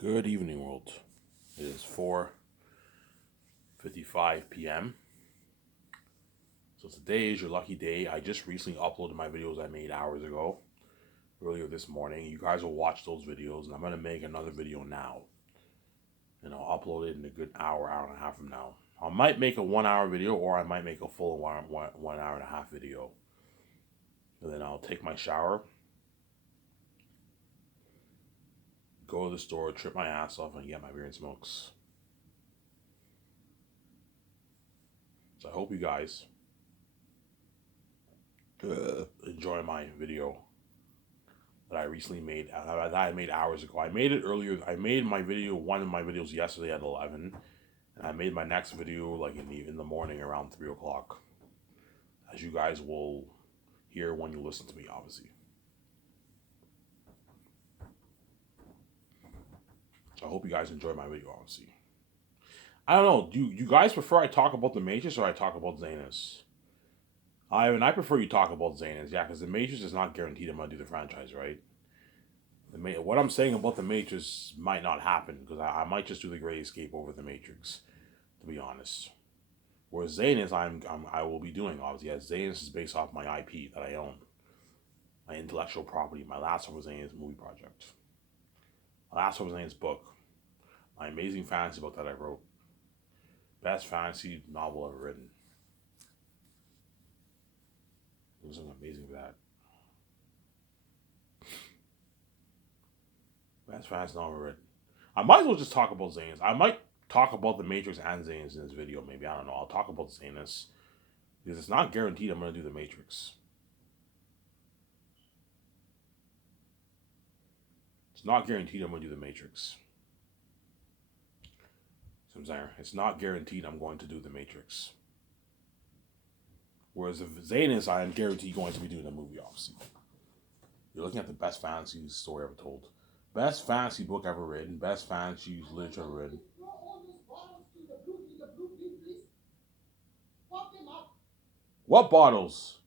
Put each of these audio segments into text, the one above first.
Good evening, world. It is 4:55 p.m. So today is your lucky day. I just recently uploaded my videos I made hours ago, earlier this morning. You guys will watch those videos, and I'm gonna make another video now, and I'll upload it in a good hour and a half from now. I might make a 1 hour video, or I might make a full one hour and a half video. And then I'll take my shower, go to the store, trip my ass off, and get my beer and smokes. So I hope you guys enjoy my video that I recently made, that I made hours ago. I made it earlier. I made my video, one of my videos yesterday at 11, and I made my next video like in the morning around 3 o'clock, as you guys will hear when you listen to me, obviously. So I hope you guys enjoy my video, obviously. I don't know. Do you guys prefer I talk about the Matrix or I talk about Zanus? I prefer you talk about Zanus, yeah, because the Matrix is not guaranteed I'm gonna do the franchise, right? What I'm saying about the Matrix might not happen because I might just do the Great Escape over the Matrix, to be honest. Whereas Zanus, I will be doing, obviously, as Zanus is based off my IP that I own, my intellectual property, my Last of Zanus movie project, my Last of Zanus book, my amazing fantasy book that I wrote, best fantasy novel ever written. It was amazing for that. Best fantasy novel ever written. I might as well just talk about Zanus. I might talk about the Matrix and Zanus in this video. Maybe, I don't know. I'll talk about Zanus because it's not guaranteed I'm going to do the Matrix. It's not guaranteed I'm going to do the Matrix. So I'm saying it's not guaranteed I'm going to do the Matrix. Whereas if Zanus, I am guaranteed going to be doing the movie, obviously. You're looking at the best fantasy story ever told. Best fantasy book ever written. Best fantasy literature ever written. What bottles?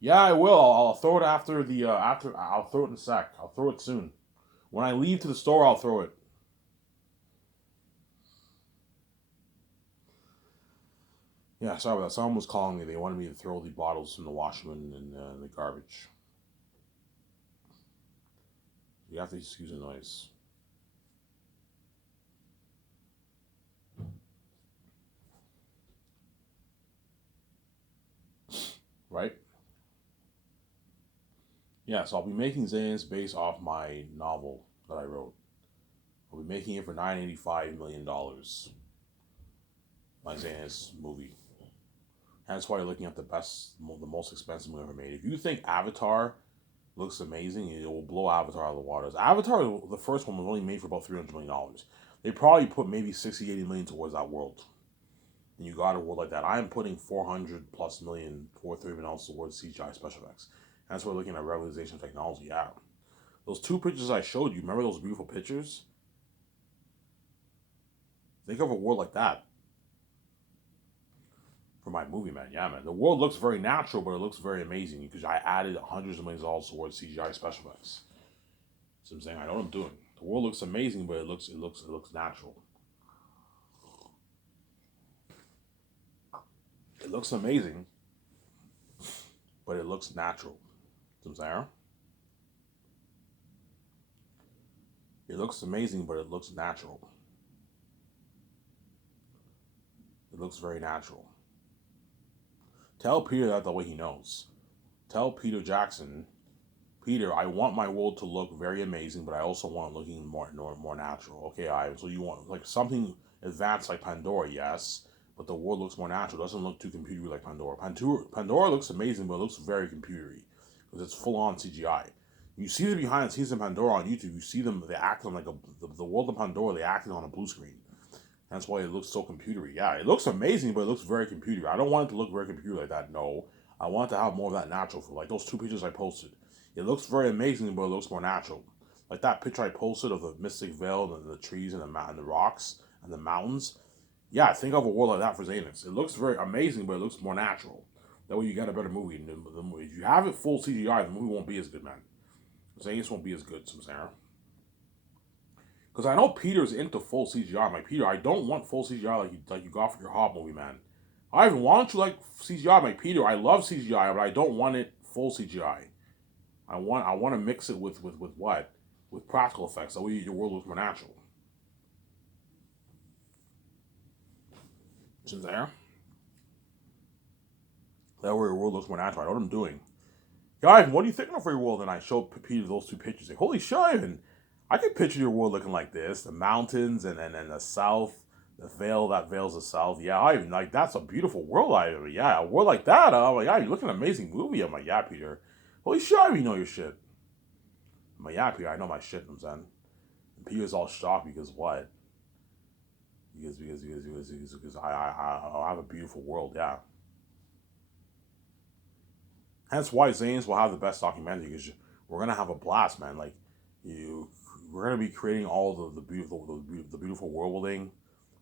Yeah, I will. I'll throw it after the I'll throw it in a sec. I'll throw it soon. When I leave to the store, I'll throw it. Yeah, sorry about that. Someone was calling me. They wanted me to throw the bottles from the washroom in the garbage. You have to excuse the noise. Right? Yeah, so I'll be making Zanus based off my novel that I wrote. I'll be making it for $985 million. My Zanus movie. That's why you're looking at the most expensive movie ever made. If you think Avatar looks amazing, it will blow Avatar out of the waters. Avatar, the first one, was only made for about $300 million. They probably put maybe 60, 80 million towards that world. And you got a world like that. I'm putting 400 plus million, 430 million else towards CGI special effects. And that's why we're looking at realization of technology. Yeah. Those two pictures I showed you, remember those beautiful pictures? Think of a world like that for my movie, man. Yeah, man. The world looks very natural, but it looks very amazing because I added hundreds of millions of dollars towards CGI special effects. So I'm saying I know what I'm doing. The world looks amazing, but it looks natural. It looks amazing, but it looks natural. So I'm saying it looks amazing, but it looks natural. It looks very natural. Tell Peter that the way he knows. Tell Peter Jackson, Peter, I want my world to look very amazing, but I also want it looking more natural. Okay, so you want like something advanced like Pandora, yes, but the world looks more natural. It doesn't look too computery like Pandora. Pandora looks amazing, but it looks very computery because it's full on CGI. You see the behind the scenes of Pandora on YouTube. You see them; they act on like the world of Pandora. They acted on a blue screen. That's why it looks so computery. Yeah, it looks amazing, but it looks very computery. I don't want it to look very computery like that. No, I want it to have more of that natural feel. Like those two pictures I posted. It looks very amazing, but it looks more natural. Like that picture I posted of the Mystic Vale and the trees and the rocks and the mountains. Yeah, think of a world like that for Zanus. It looks very amazing, but it looks more natural. That way you get a better movie. If you have it full CGI, the movie won't be as good, man. Zanus won't be as good, Samsara. Because I know Peter's into full CGI. I'm like, Peter, I don't want full CGI like you got for your Hob movie, man. Ivan, why don't you like CGI? I'm like, Peter, I love CGI, but I don't want it full CGI. I want to mix it with what? With practical effects. That way your world looks more natural. Isn't there? That way your world looks more natural. I know what I'm doing. Yeah, Ivan, what are you thinking of for your world? And I showed Peter those two pictures. Like, holy shit, Ivan, I can picture your world looking like this. The mountains and the south, the veil that veils the south. Yeah, Ivan, like that's a beautiful world, Ivan. Yeah, a world like that. I'm like, yeah, you're looking at an amazing movie. I'm like, yeah, Peter. Holy shit, Ivan, you know your shit. I'm like, yeah, Peter, I know my shit, I'm saying. And Peter's all shocked because what? Because I have a beautiful world, yeah. Hence why Zanes will have the best documentary because we're gonna have a blast, man. Like you, we're gonna be creating all the beautiful world building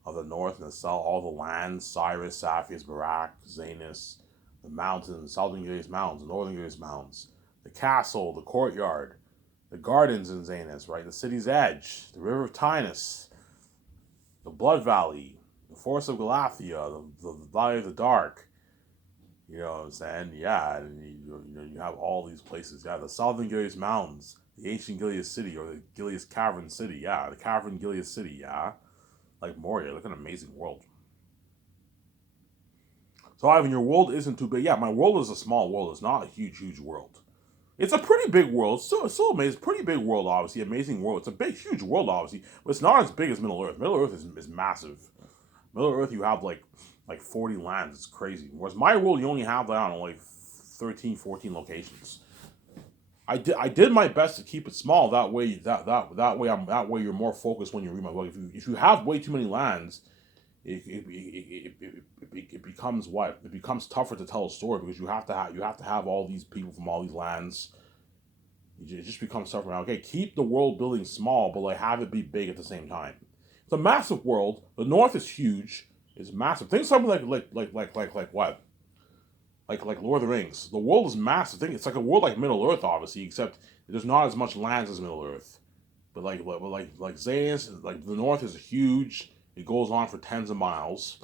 of the north and the south, all the lands, Cyrus, Sapphires, Barak, Zanus, the mountains, southern Gilead Mountains, the northern Gilead Mountains, the castle, the courtyard, the gardens in Zanus, right? The city's edge, the river of Tinus, the Blood Valley, the forest of Galathea, the Valley of the Dark. You know what I'm saying? Yeah, and you have all these places. Yeah, the Southern Gilead Mountains, the ancient Gilead City, or the Gilead Cavern City. Yeah, the Cavern Gilead City. Yeah, like Moria, like an amazing world. So Ivan, your world isn't too big. Yeah, my world is a small world. It's not a huge world. It's a pretty big world. Still amazing. Pretty big world, obviously. Amazing world. It's a big, huge world, obviously. But it's not as big as Middle Earth. Middle Earth is massive. Middle Earth, you have like 40 lands. It's crazy. Whereas my world, you only have, I don't know, like 13, 14 locations. I did my best to keep it small. That way you're more focused when you read my book. If you have way too many lands, it becomes what? It becomes tougher to tell a story because you have to have all these people from all these lands. It just becomes tougher. Okay, keep the world building small, but like have it be big at the same time. It's a massive world. The North is huge. It's massive. Think something like what? Like Lord of the Rings. The world is massive. Think it's like a world like Middle Earth, obviously, except there's not as much lands as Middle Earth. But like Zanus, like the North is huge. It goes on for tens of miles.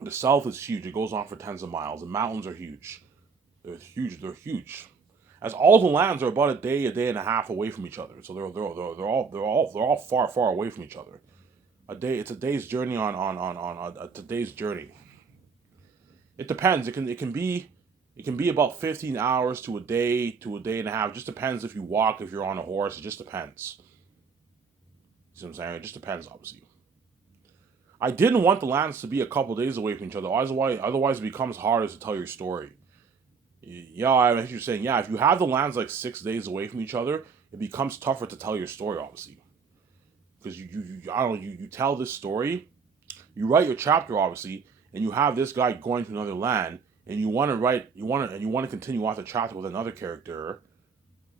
The South is huge. It goes on for tens of miles. The mountains are huge. They're huge. They're huge. As all the lands are about a day and a half away from each other. So they're all far away from each other. It's a day's journey on a today's journey. It depends. It can be about 15 hours to a day and a half. It just depends if you walk, if you're on a horse. It just depends. You see what I'm saying? It just depends, obviously. I didn't want the lands to be a couple days away from each other. Otherwise, it becomes harder to tell your story. Yeah, I hear you saying, yeah, if you have the lands like 6 days away from each other, it becomes tougher to tell your story, obviously. Because I don't know, you tell this story, you write your chapter, obviously, and you have this guy going to another land, and you want to continue off the chapter with another character.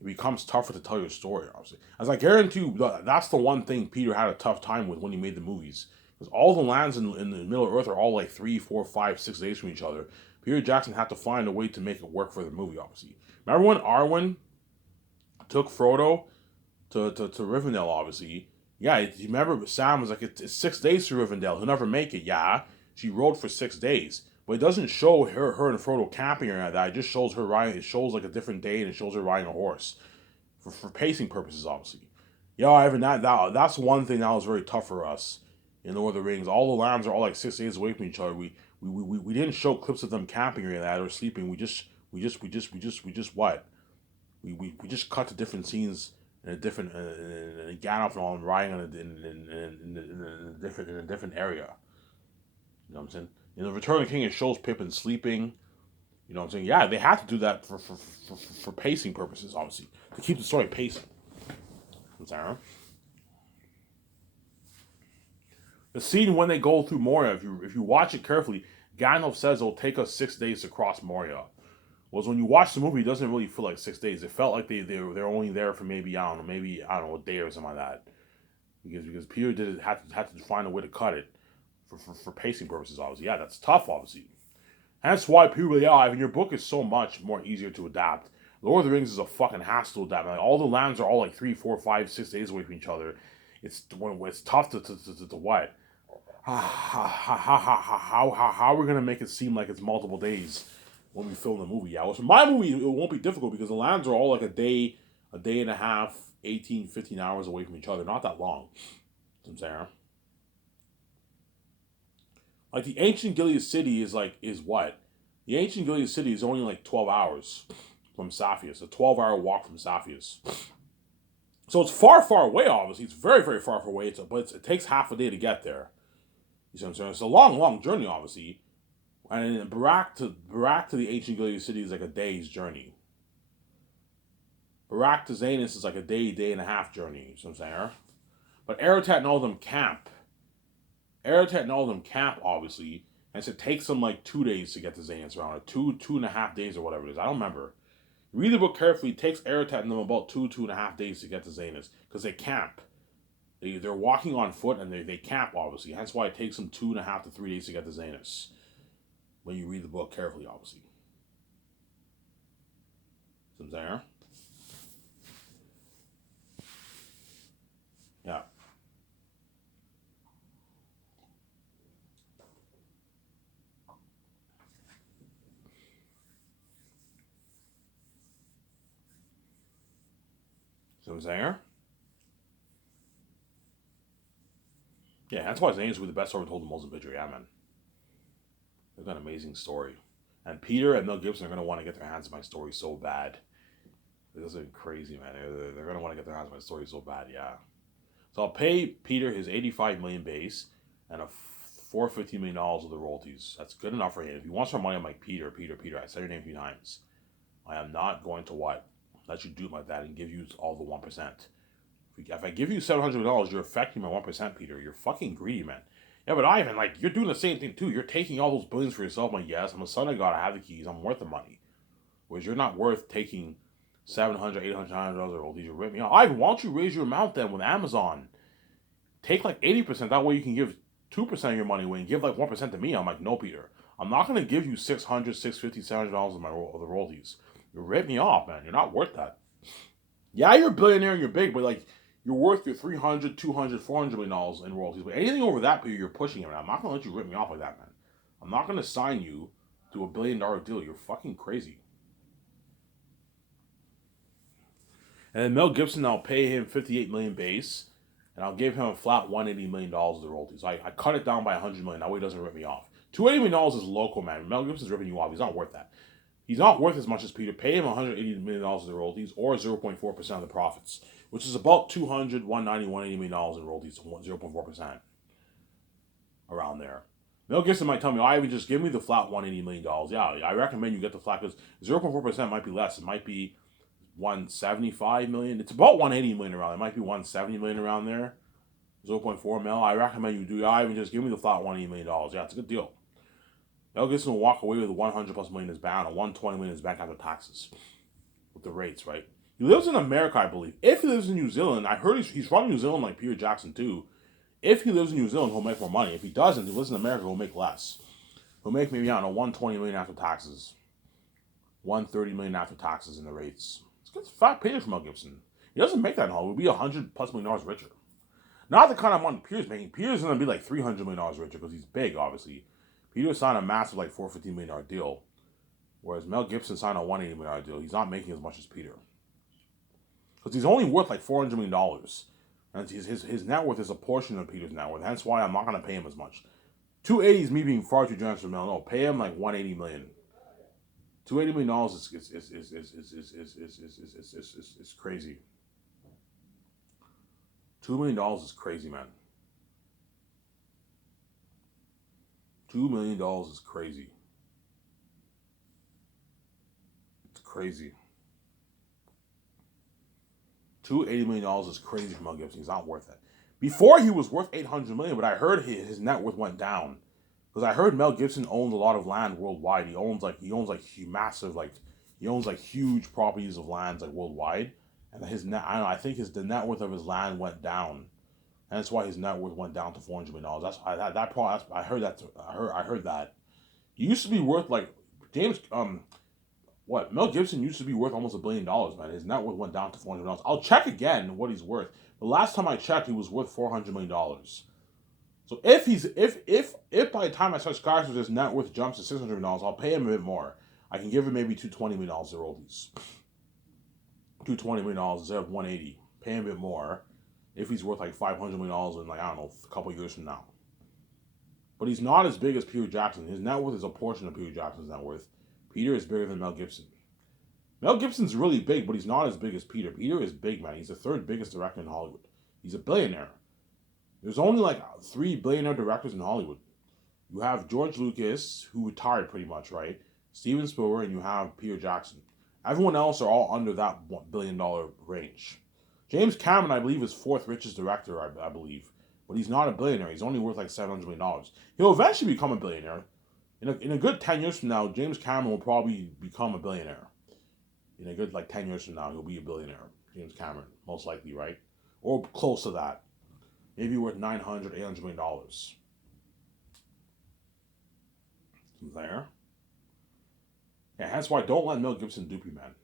It becomes tougher to tell your story, obviously. As I guarantee you, that's the one thing Peter had a tough time with when he made the movies. Because all the lands in the Middle Earth are all like 3, 4, 5, 6 days from each other. Peter Jackson had to find a way to make it work for the movie, obviously. Remember when Arwen took Frodo to Rivendell, obviously? Yeah, you remember Sam was like, it's 6 days to Rivendell. He'll never make it. Yeah, she rode for 6 days. But it doesn't show her and Frodo camping or anything like that. It just shows her riding. It shows like a different day and it shows her riding a horse. For pacing purposes, obviously. Yeah, Ivan, that's one thing that was very tough for us in Lord of the Rings. All the lands are all like 6 days away from each other. We didn't show clips of them camping or that or sleeping. We just what? We just cut to different scenes in a different Gandalf and all riding in a different area. You know what I'm saying? In the Return of the King, it shows Pippin sleeping. You know what I'm saying? Yeah, they had to do that for pacing purposes, obviously, to keep the story pacing. I'm sorry. The scene when they go through Moria, if you watch it carefully, Gandalf says it'll take us 6 days to cross Moria. Was when you watch the movie, it doesn't really feel like 6 days. It felt like they're only there for maybe I don't know a day or something like that. Because Peter had to find a way to cut it for pacing purposes. Obviously, that's tough. Obviously, hence why people, yeah, I mean, your book is so much more easier to adapt. Lord of the Rings is a fucking hassle with that, man. Like, all the lands are all like 3, 4, 5, 6 days away from each other. It's tough to what? How we're gonna make it seem like it's multiple days when we film the movie? Yeah, well, for my movie, it won't be difficult because the lands are all like a day and a half, 18, 15 hours away from each other. Not that long. You know what I'm saying? Like the ancient Gilead city is what? The ancient Gilead city is only like 12 hours from Saphius, a 12-hour walk from Saphius. So it's far, far away, obviously. It's very, very far away. But it takes half a day to get there. You see what I'm saying? It's a long, long journey, obviously. And Barak to the ancient Gilead city is like a day's journey. Barak to Zanus is like a day and a half journey. You see what I'm saying? But Aratat and all of them camp. Aratat and all of them camp, obviously. And so it takes them like 2 days to get to Zanus around, or two and a half days, or whatever it is. I don't remember. Read the book carefully. It takes Aratat and them about 2.5 days to get to Zanus because they camp. They're walking on foot and they camp, obviously. That's why it takes them 2.5 to 3 days to get to Zanus. When you read the book carefully, obviously. Some there. Yeah. Some there. Yeah, that's why Zanus will be the best story told in Muslim Picture. Yeah, man. They've got an amazing story. And Peter and Mel Gibson are going to want to get their hands on my story so bad. This is crazy, man. They're going to want to get their hands on my story so bad, yeah. So I'll pay Peter his $85 million base and a $450 million of the royalties. That's good enough for him. If he wants more money, I'm like, Peter, I said your name a few times. I am not going to what? Let you do it like that and give you all the 1%. If I give you $700, you're affecting my 1%, Peter. You're fucking greedy, man. Yeah, but Ivan, like, you're doing the same thing too. You're taking all those billions for yourself. I'm like, yes, I'm a son of God. I have the keys. I'm worth the money. Whereas you're not worth taking $700, $800, $900 of royalties. You're ripping me off. Ivan, why don't you raise your amount then with Amazon? Take like 80%. That way you can give 2% of your money away and give like 1% to me. I'm like, no, Peter. I'm not going to give you $600, $650, $700 of the royalties. You rip me off, man. You're not worth that. Yeah, you're a billionaire and you're big, but like, you're worth your $300, $200, $400 million in royalties. But anything over that, Peter, you're pushing it. I'm not going to let you rip me off like that, man. I'm not going to sign you to $1 billion deal. You're fucking crazy. And then Mel Gibson, I'll pay him $58 million base, and I'll give him a flat $180 million of the royalties. I cut it down by $100 million. That way, he doesn't rip me off. $280 million is local, man. Mel Gibson's ripping you off. He's not worth that. He's not worth as much as Peter. Pay him $180 million of the royalties, or 0.4% of the profits, which is about $200, $190, $180 million in royalties, 0.4%, around there. Mel Gibson might tell me, I would just give me the flat $180 million. Yeah, I recommend you get the flat, because 0.4% might be less. It might be 175 million. It's about 180 million around. It might be 170 million around there. 0.4 mil. I recommend you do. I even just give me the flat $180 million. Yeah, it's a good deal. Mel Gibson will walk away with 100 plus million in his bank and 120 million in his bank after taxes. With the rates, right? He lives in America, I believe. If he lives in New Zealand, I heard he's from New Zealand like Peter Jackson too. If he lives in New Zealand, he'll make more money. If he doesn't, he lives in America, he'll make less. He'll make maybe, I don't know, 120 million after taxes. 130 million after taxes in the rates. It's fat pay for Mel Gibson. He doesn't make that in Hollywood. He'll be $100 plus million richer. Not the kind of money Peter's making. Peter's gonna be like $300 million richer because he's big, obviously. Peter signed a massive like $450 million deal, whereas Mel Gibson signed a $180 million deal. He's not making as much as Peter because he's only worth like $400 million, and his net worth is a portion of Peter's net worth. Hence why I'm not gonna pay him as much. 280 is me being far too generous for Mel. No, pay him like 180 million. $280 million is crazy. $2 million is crazy, man. $2 million is crazy. It's crazy. $280 million is crazy for Mel Gibson. He's not worth it. Before he was worth 800 million, but I heard his net worth went down. Because I heard Mel Gibson owns a lot of land worldwide. He owns massive, he owns huge properties of lands like worldwide. And his net, I don't know, I think the net worth of his land went down. And that's why his net worth went down to $400 million. I heard that. I heard that. He used to be worth like James. What? Mel Gibson used to be worth almost $1 billion, man. His net worth went down to $400 million. I'll check again what he's worth. The last time I checked, he was worth $400 million. So if by the time I start Skyscraper, his net worth jumps to $600 million, I'll pay him a bit more. I can give him maybe $220 million to royalties. $220 million instead of 180. Pay him a bit more if he's worth like $500 million in, like, I don't know, a couple years from now. But he's not as big as Peter Jackson. His net worth is a portion of Peter Jackson's net worth. Peter is bigger than Mel Gibson. Mel Gibson's really big, but he's not as big as Peter. Peter is big, man. He's the third biggest director in Hollywood. He's a billionaire. There's only like 3 billionaire directors in Hollywood. You have George Lucas, who retired pretty much, right? Steven Spielberg, and you have Peter Jackson. Everyone else are all under that $1 billion range. James Cameron, I believe, is fourth richest director, I believe. But he's not a billionaire. He's only worth like $700 million. He'll eventually become a billionaire. In a good 10 years from now, James Cameron will probably become a billionaire. In a good 10 years from now, he'll be a billionaire. James Cameron, most likely, right? Or close to that. Maybe worth $900, $800 million. There. Yeah, that's why don't let Mel Gibson dupe you, man.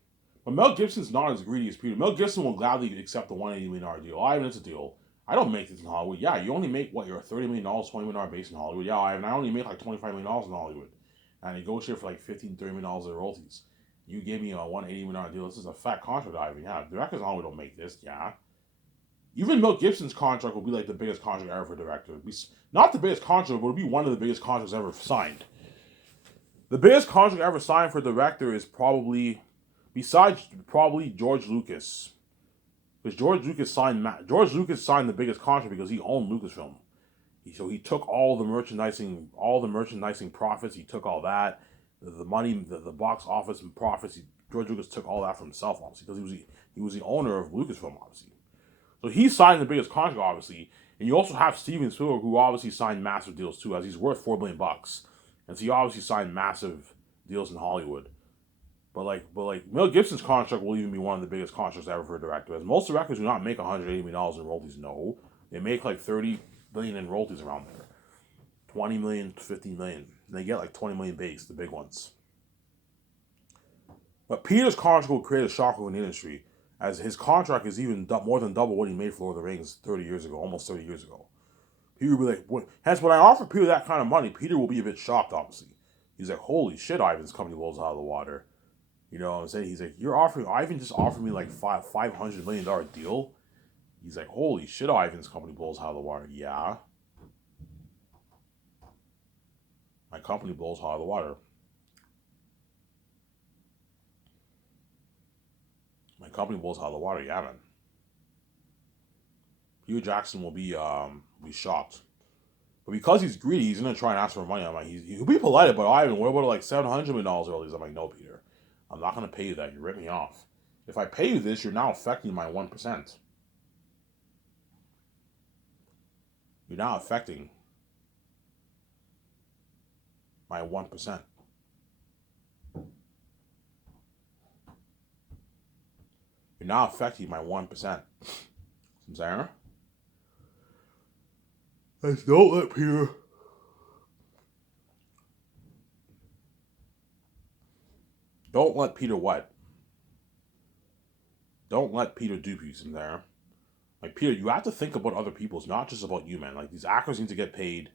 But Mel Gibson's not as greedy as Peter. Mel Gibson will gladly accept the $180 million deal. Ivan, it's a deal. I don't make this in Hollywood. Yeah, you only make, you're $30 million, $20 million base in Hollywood. Yeah, Ivan, I only make like $25 million in Hollywood. And I negotiate for like $15, $30 million in royalties. You gave me a $180 million deal. This is a fat contract, Ivan. Yeah, directors in Hollywood don't make this. Yeah. Even Mel Gibson's contract will be like the biggest contract ever for a director. Not the biggest contract, but it'll be one of the biggest contracts ever signed. The biggest contract ever signed for a director is probably, besides probably George Lucas. Because George Lucas signed the biggest contract because he owned Lucasfilm. So he took all the merchandising profits. He took all that, the money, the box office and profits. George Lucas took all that for himself, obviously, because he was the owner of Lucasfilm, obviously. So he signed the biggest contract, obviously. And you also have Steven Spielberg, who obviously signed massive deals too, as he's worth $4 billion. And so he obviously signed massive deals in Hollywood. But Mel Gibson's contract will even be one of the biggest contracts ever for a director. As most directors do not make $180 million in royalties. No, they make like $30 million in royalties around there, $20 million to $15 million. And they get like $20 million base, the big ones. But Peter's contract will create a shock in the industry, as his contract is even more than double what he made for Lord of the Rings almost 30 years ago. Peter will be like, hence when I offer Peter that kind of money, Peter will be a bit shocked, obviously. He's like, holy shit, Ivan's company blows out of the water. You know what I'm saying? He's like, Ivan just offered me like $500 million deal. He's like, holy shit, Ivan's company blows out of the water. Yeah. My company blows out of the water. My company blows out of the water, yeah, man. Peter Jackson will be shocked. But because he's greedy, he's gonna try and ask for money. I'm like, he'll be polite, but Ivan, what about like $700 million royalties? I'm like, no, Peter. I'm not going to pay you that. You rip me off. If I pay you this, you're now affecting my 1%. You're now affecting my 1%. You're now affecting my 1%. I'm saying? Let's don't let Peter. Don't let Peter what? Don't let Peter dupe you in there. Like, Peter, you have to think about other people. It's not just about you, man. Like, these actors need to get paid.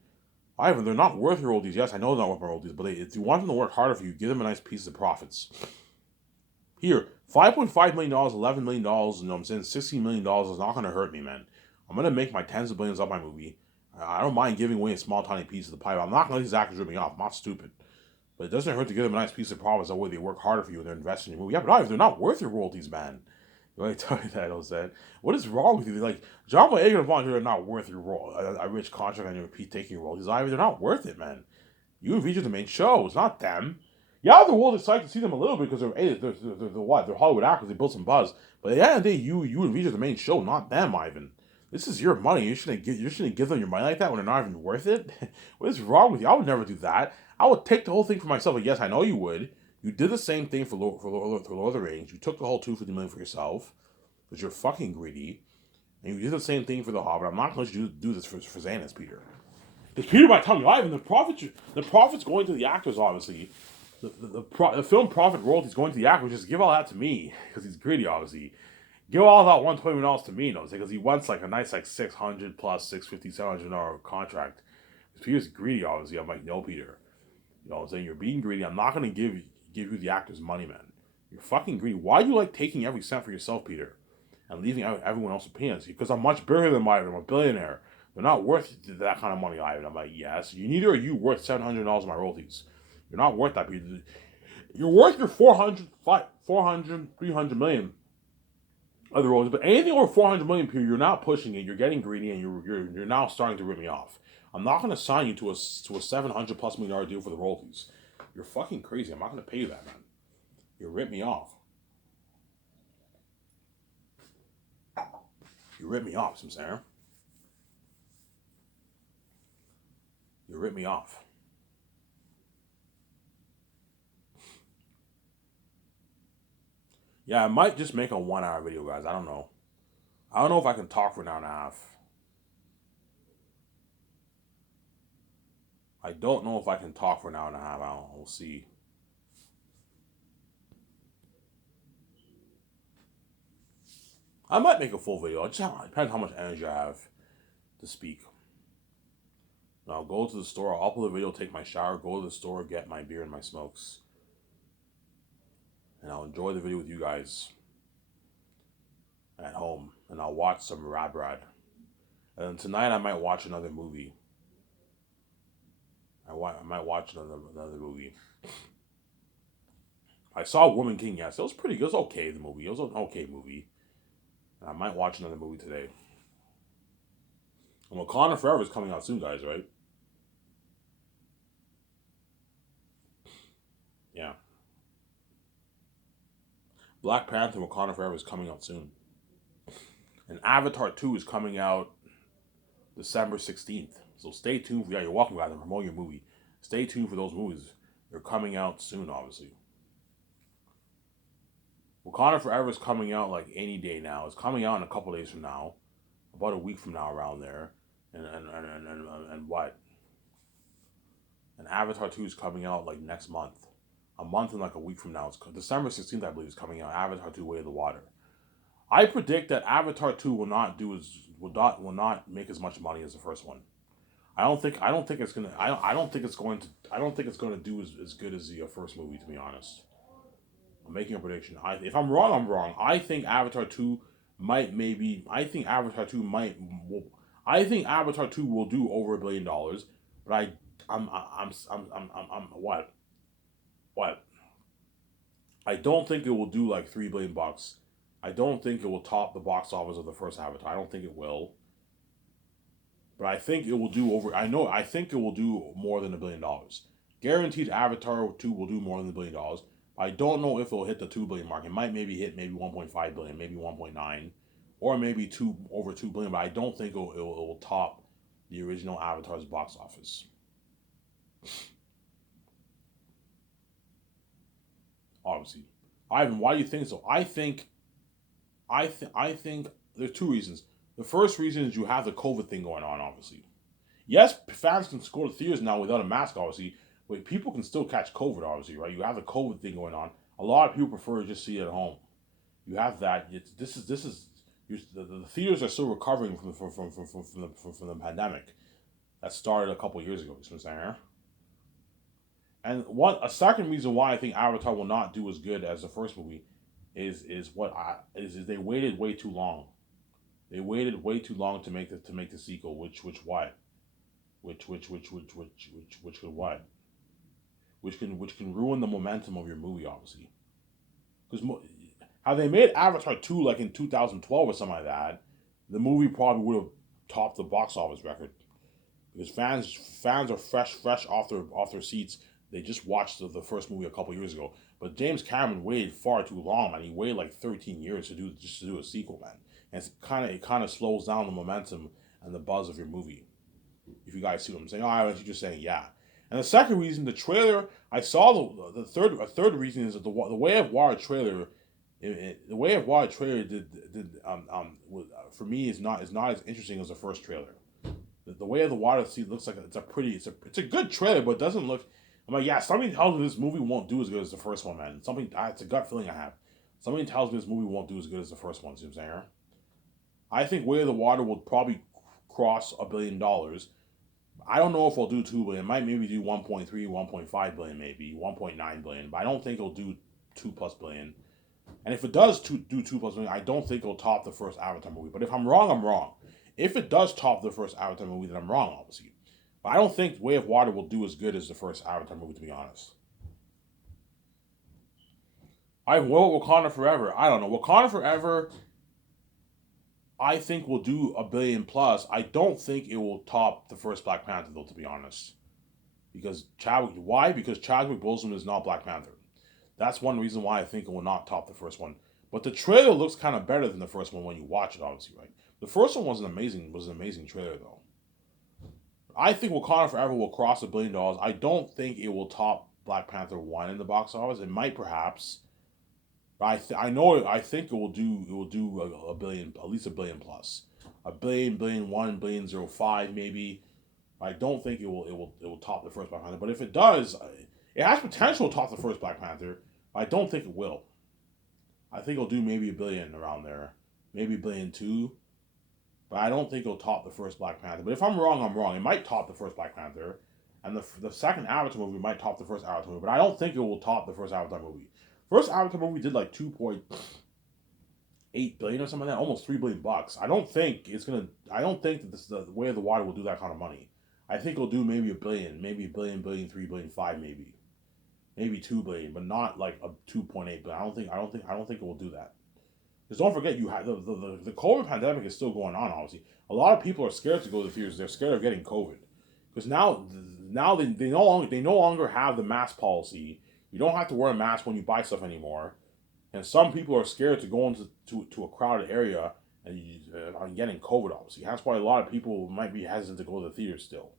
Ivan, they're not worth your royalties. Yes, I know they're not worth my royalties, but if you want them to work harder for you, give them a nice piece of profits. Here, $5.5 million, $11 million, you know what I'm saying? $16 million is not going to hurt me, man. I'm going to make my tens of billions off my movie. I don't mind giving away a small, tiny piece of the pie. I'm not going to let these actors rip me off. I'm not stupid. But it doesn't hurt to give them a nice piece of profits that way they work harder for you and they're investing in your movie. Yeah, but if they're not worth your royalties, man. You want to tell you that, I said. What is wrong with you? Like, John Boyega and Von, they're not worth your role. A rich contract and you repeat taking your royalties. They're not worth it, man. You and VJ are the main show. It's not them. Yeah, the world is excited to see them a little bit because they're what? They're Hollywood actors. They built some buzz. But at the end of the day, you and VJ are the main show, not them, Ivan. This is your money. You shouldn't give them your money like that when they're not even worth it. What is wrong with you? I would never do that. I would take the whole thing for myself. Like, yes, I know you would. You did the same thing for Lord of the Rings. You took the whole $250 million for yourself because you're fucking greedy. And you did the same thing for The Hobbit. I'm not going to let you do this for Xanax, Peter. Because Peter might tell me, Ivan, the profits going to the actors, obviously. the film profit royalties going to the actor. Just give all that to me because he's greedy, obviously. Give all that $120 to me, you know, because he wants like a nice like 600 plus 650 $700 contract. Peter's greedy, obviously. I'm like, no, Peter. You know what I'm saying? You're being greedy. I'm not gonna give you the actor's money, man. You're fucking greedy. Why do you like taking every cent for yourself, Peter, and leaving everyone else with peanuts? Because I'm much bigger than Ivan. I'm a billionaire. They're not worth that kind of money, Ivan. I'm like, yes. Neither are you worth $700 of my royalties. You're not worth that, Peter. You're worth your 300 million other royalties, but anything over 400 million, Peter, you're not pushing it. You're getting greedy, and you're now starting to rip me off. I'm not going to sign you to a $700+ million deal for the royalties. You're fucking crazy. I'm not going to pay you that, man. You rip me off. You rip me off, Sam. You rip me off. Yeah, I might just make a 1 hour video, guys. I don't know. I don't know if I can talk for an hour and a half. I don't know if I can talk for an hour and a half. We'll see. I might make a full video. It just depends how much energy I have to speak. And I'll go to the store, I'll upload a video, take my shower, go to the store, get my beer and my smokes. And I'll enjoy the video with you guys at home. And I'll watch some Rad. And then tonight I might watch another movie. I might watch another movie. I saw Woman King, yes. It was pretty good. It was okay, the movie. It was an okay movie. And I might watch another movie today. And Wakanda Forever is coming out soon, guys, right? Yeah. Black Panther Wakanda Forever is coming out soon. And Avatar 2 is coming out December 16th. So stay tuned. Yeah, you're welcome, guys. I'm promoting your movie. Stay tuned for those movies. They're coming out soon, obviously. Wakanda Forever is coming out like any day now. It's coming out in a couple days from now. About a week from now, around there. And what? And Avatar 2 is coming out like next month. A month and like a week from now. It's December 16th, I believe, is coming out. Avatar 2 Way of the Water. I predict that Avatar 2 will not make as much money as the first one. I don't think it's gonna do as good as the first movie, to be honest. I'm making a prediction. If I'm wrong, I'm wrong. I think Avatar 2 I think Avatar 2 will do over $1 billion, but I'm what? What? I don't think it will do like $3 billion. I don't think it will top the box office of the first Avatar. I don't think it will. But I think it will do I think it will do more than $1 billion. Guaranteed Avatar 2 will do more than $1 billion. I don't know if it will hit the 2 billion mark. It might maybe hit maybe 1.5 billion, maybe 1.9, or maybe over 2 billion, but I don't think it will top the original Avatar's box office. Obviously. Ivan, why do you think so? I think there's two reasons. The first reason is you have the COVID thing going on, obviously. Yes, fans can go to theaters now without a mask, obviously, but people can still catch COVID, obviously, right? You have the COVID thing going on. A lot of people prefer to just see it at home. You have that. The theaters are still recovering from the pandemic that started a couple of years ago. You know what I'm saying? And a second reason why I think Avatar will not do as good as the first movie is they waited way too long. They waited way too long to make the sequel, which could what? Which can ruin the momentum of your movie, obviously. Because how they made Avatar 2 like in 2012 or something like that, the movie probably would have topped the box office record. Because fans are fresh off their seats. They just watched the first movie a couple years ago. But James Cameron waited far too long, man. He waited like 13 years to do a sequel, man. And it kind of slows down the momentum and the buzz of your movie. If you guys see what I'm saying, you're just saying yeah. And the second reason, the trailer, I saw a third reason is that the Way of Water trailer, the Way of Water trailer for me is not as interesting as the first trailer. The Way of the Water looks like it's a good trailer, but it doesn't look. I'm like, yeah, something tells me this movie won't do as good as the first one, man. It's a gut feeling I have. Something tells me this movie won't do as good as the first one. See what I'm saying? I think Way of the Water will probably cross $1 billion. I don't know if it'll do 2 billion. It might maybe do 1.3, 1.5 billion, maybe 1.9 billion. But I don't think it'll do 2+ billion. And if it does do 2+ billion, I don't think it'll top the first Avatar movie. But if I'm wrong, I'm wrong. If it does top the first Avatar movie, then I'm wrong, obviously. But I don't think Way of Water will do as good as the first Avatar movie, to be honest. I will Wakanda Forever. I don't know. Wakanda Forever, I think will do $1 billion plus. I don't think it will top the first Black Panther, though, to be honest. Why? Because Chadwick Boseman is not Black Panther. That's one reason why I think it will not top the first one. But the trailer looks kind of better than the first one when you watch it, obviously, right? The first one was an amazing trailer, though. I think Wakanda Forever will cross $1 billion. I don't think it will top Black Panther 1 in the box office. It might perhaps. But I think it will do a billion, at least $1 billion plus. $1 billion, $1.05 maybe. I don't think it will top the first Black Panther. But if it does, it has potential to top the first Black Panther. I don't think it will. I think it'll do maybe $1 billion around there, maybe $1.2 billion. But I don't think it'll top the first Black Panther. But if I'm wrong, I'm wrong. It might top the first Black Panther, and the second Avatar movie might top the first Avatar movie. But I don't think it will top the first Avatar movie. First Avatar movie did like 2.8 billion or something like that, almost $3 billion. I don't think that the Way of the Water will do that kind of money. I think it'll do maybe $1 billion, maybe $1 billion, 3 billion, 5 maybe 2 billion, but not like a 2.8 billion. I don't think it will do that. Because don't forget, you have the COVID pandemic is still going on. Obviously, a lot of people are scared to go to the theaters. They're scared of getting COVID because now they no longer have the mask policy. You don't have to wear a mask when you buy stuff anymore, and some people are scared to go into to a crowded area and getting COVID. Obviously, that's why a lot of people might be hesitant to go to the theater still.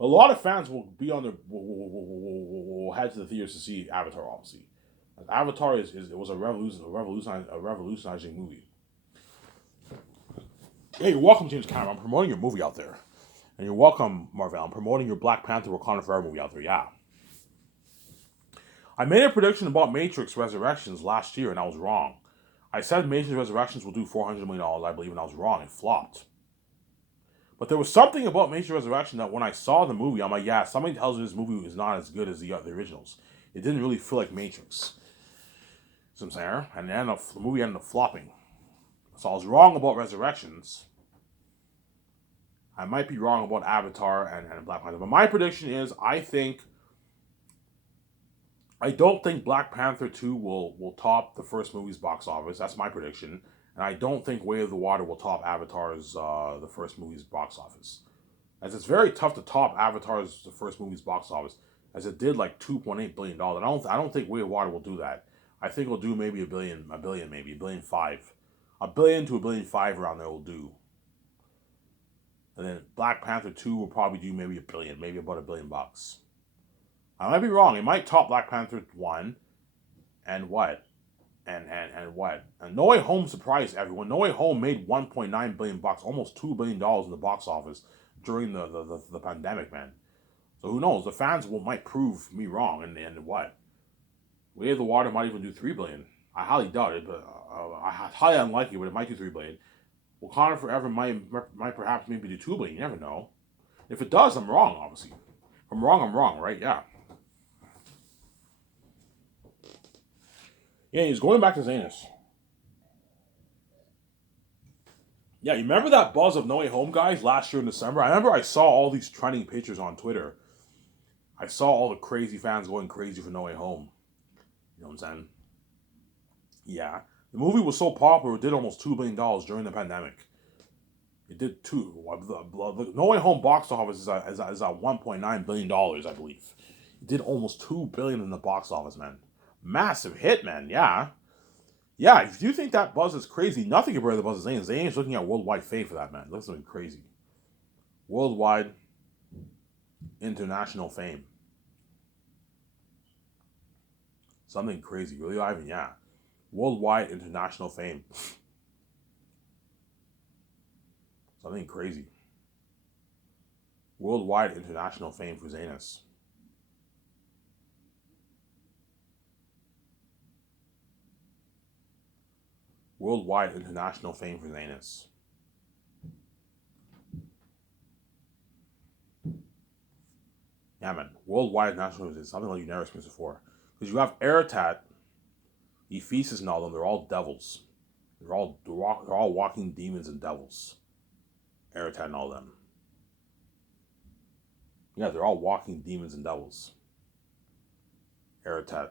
A lot of fans will be on will head to the theaters to see Avatar. Obviously, Avatar it was a revolutionizing movie. Hey, you're welcome, James Cameron. I'm promoting your movie out there, and you're welcome, Marvel. I'm promoting your Black Panther Wakanda Forever movie out there. Yeah. I made a prediction about Matrix Resurrections last year, and I was wrong. I said Matrix Resurrections will do $400 million, I believe, and I was wrong. It flopped. But there was something about Matrix Resurrection that when I saw the movie, I'm like, yeah, something tells me this movie is not as good as the originals. It didn't really feel like Matrix. See what I'm saying? And the movie ended up flopping. So I was wrong about Resurrections. I might be wrong about Avatar and Black Panther. But my prediction is I don't think Black Panther 2 will top the first movie's box office. That's my prediction. And I don't think Way of the Water will top Avatar's the first movie's box office. As it's very tough to top Avatar's the first movie's box office, as it did like $2.8 billion. I don't think Way of Water will do that. I think it'll do maybe $1 billion maybe $1.5 billion. $1 billion to $1.5 billion around there will do. And then Black Panther 2 will probably do maybe $1 billion, maybe about $1 billion. I might be wrong. It might top Black Panther 1 and what? And what? And No Way Home surprised everyone. No Way Home made $1.9 billion, almost $2 billion in the box office during the pandemic, man. So who knows? The fans might prove me wrong, and what? Way of the Water might even do $3 billion. I highly doubt it, but highly unlikely, but it might do $3 billion. Wakanda Forever might perhaps maybe do $2 billion. You never know. If it does, I'm wrong, obviously. If I'm wrong, right? Yeah. Yeah, he's going back to Zanus. Yeah, you remember that buzz of No Way Home, guys, last year in December? I remember I saw all these trending pictures on Twitter. I saw all the crazy fans going crazy for No Way Home. You know what I'm saying? Yeah. The movie was so popular, it did almost $2 billion during the pandemic. It did two. No Way Home box office is at $1.9 billion, I believe. It did almost $2 billion in the box office, man. Massive hit, man. Yeah. Yeah, if you think that buzz is crazy, nothing compared to the buzz of Zayn. Zayn is looking at worldwide fame for that, man. That's something crazy. Worldwide, international fame. Something crazy. Really, Ivan? Yeah. Worldwide, international fame. Something crazy. Worldwide, international fame for Zanus. worldwide international fame for Zanus. Yeah, man. Worldwide international fame is something like you never experienced before. Because you have Eratat, Ephesus, and all them. They're all devils. They're all walking demons and devils. Eratat and all them. Yeah, they're all walking demons and devils. Eratat.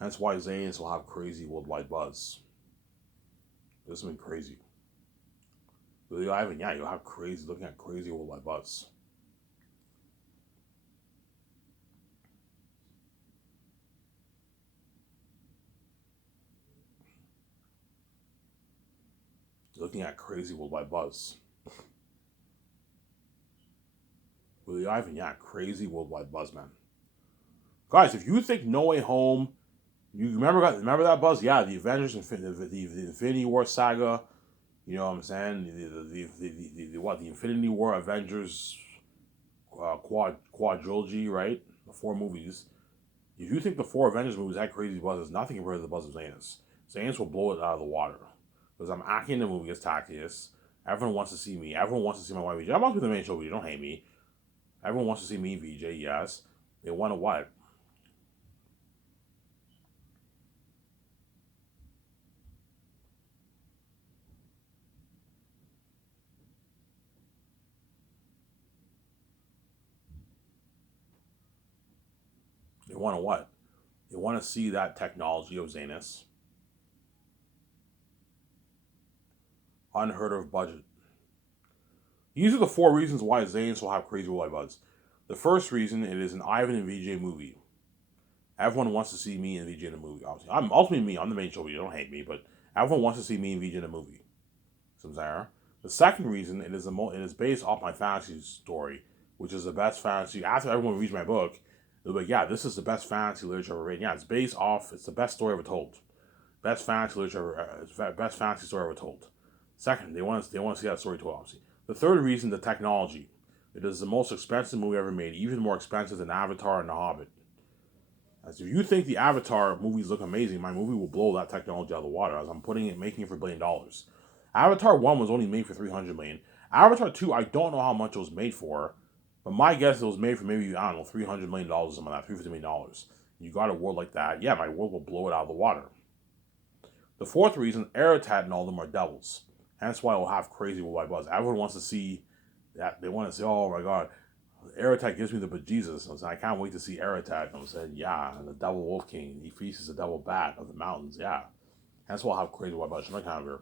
That's why Zanus will have crazy worldwide buzz. This has been crazy. You'll have crazy, looking at crazy worldwide buzz. You're looking at crazy worldwide buzz. Crazy worldwide buzz, man. Guys, if you think No Way Home, you remember that buzz? Yeah, the Avengers, the Infinity War saga. You know what I'm saying? The Infinity War Avengers quadrilogy, right? The 4 movies. If you think the 4 Avengers movies had crazy buzzes, nothing compared to the buzz of Zanus. Zanus will blow it out of the water. Because I'm acting in the movie as Tacitus. Everyone wants to see me. Everyone wants to see my wife VJ. I'm about to be the main show VJ. Don't hate me. Everyone wants to see me VJ, yes. They want to what? They want to what? They want to see that technology of Zanus. Unheard of budget. These are the 4 reasons why Zanus will have crazy worldwide buzz. The first reason, it is an Ivan and VJ movie. Everyone wants to see me and VJ in a movie. Obviously, I'm ultimately me. I'm the main show. You don't hate me, but everyone wants to see me and VJ in a movie. Samsara. The second reason, it is based off my fantasy story, which is the best fantasy. After everyone reads my book, they'll be like, "Yeah, this is the best fantasy literature ever written." Yeah, it's based off. It's the best story ever told. Best fantasy literature. Best fantasy story ever told. Second, they want to see that story told. Obviously, the third reason, the technology. It is the most expensive movie ever made, even more expensive than Avatar and The Hobbit. As if you think the Avatar movies look amazing, my movie will blow that technology out of the water. As I'm making it for $1 billion. Avatar 1 was only made for $300 million. Avatar 2, I don't know how much it was made for, but my guess it was made for maybe, I don't know, $300 million or something like that, $350 million. You got a world like that, yeah, my world will blow it out of the water. The fourth reason, Eratat and all them are devils. Hence why it will have crazy worldwide buzz. Everyone wants to see that. They want to say, oh my god, Eratat gives me the bejesus. I can't wait to see Eratat. I'm saying, yeah, and the Devil Wolf King. He feasts the Devil Bat of the mountains, yeah. Hence why I'll have crazy worldwide buzz. I'm not kind of here.